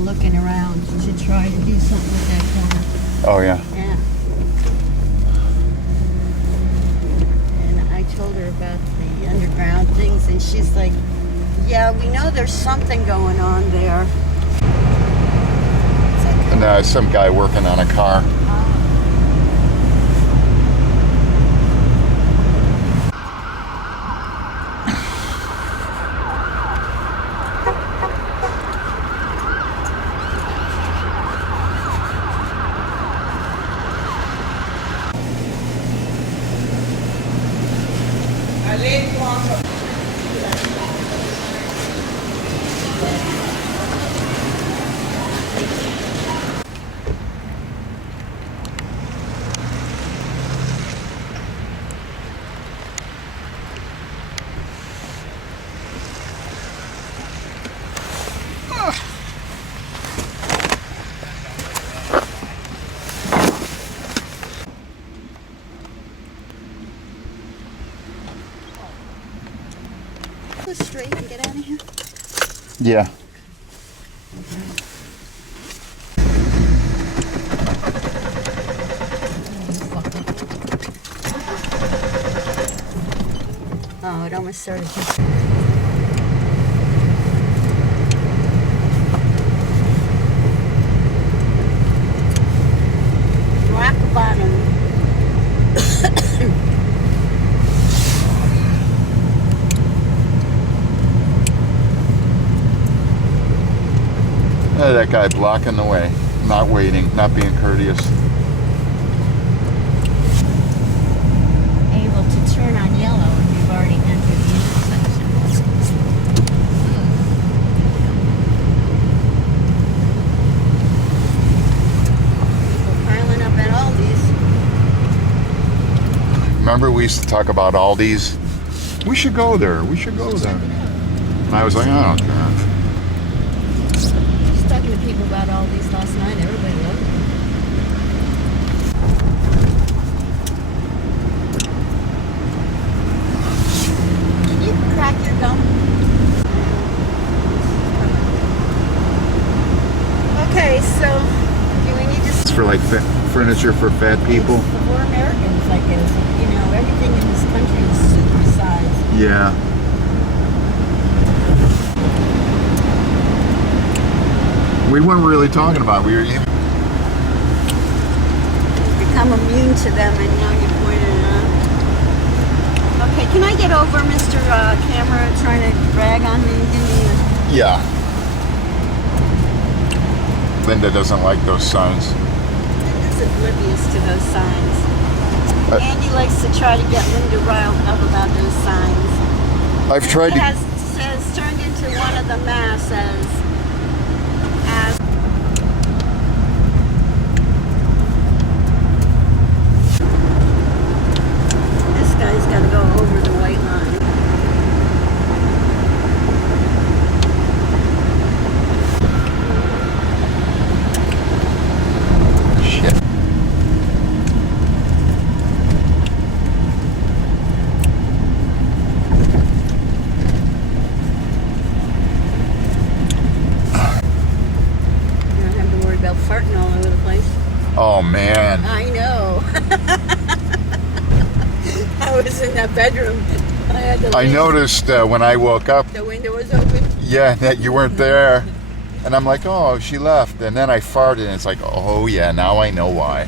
looking around to try to do something with that corner. Oh, yeah. Yeah. And I told her about the underground things, and she's like, yeah, we know there's something going on there. And some guy working on a car. Go straight and get out of here. Yeah. Oh, it almost started to... rock bottom. That guy blocking the way, not waiting, not being courteous. Able to turn on yellow if you've already entered the intersection. People piling up at Aldi's. Remember we used to talk about Aldi's? We should go there, we should go there. And I was like, I don't care. Talking to people about Aldi's last night. Everybody loved it. Can you crack your gum? Okay, so do we need to... It's for like furniture for fat people. For Americans, I guess. You know, everything in this country is supersized. Yeah. We weren't really talking about it. We were become immune to them, and now you're pointing it out. Okay, can I get over Mr. Camera trying to drag on me? Give me a... Yeah. Linda doesn't like those signs. Linda's oblivious to those signs. Andy likes to try to get Linda riled up about those signs. I've tried to... Says turned into one of the masks as this guy's got to go over the white line. Shit. Farting all over the place. Oh man. I know. I was in that bedroom. I noticed when I woke up. The window was open. Yeah, that you weren't there. And I'm like, oh, she left. And then I farted and it's like, oh yeah, now I know why.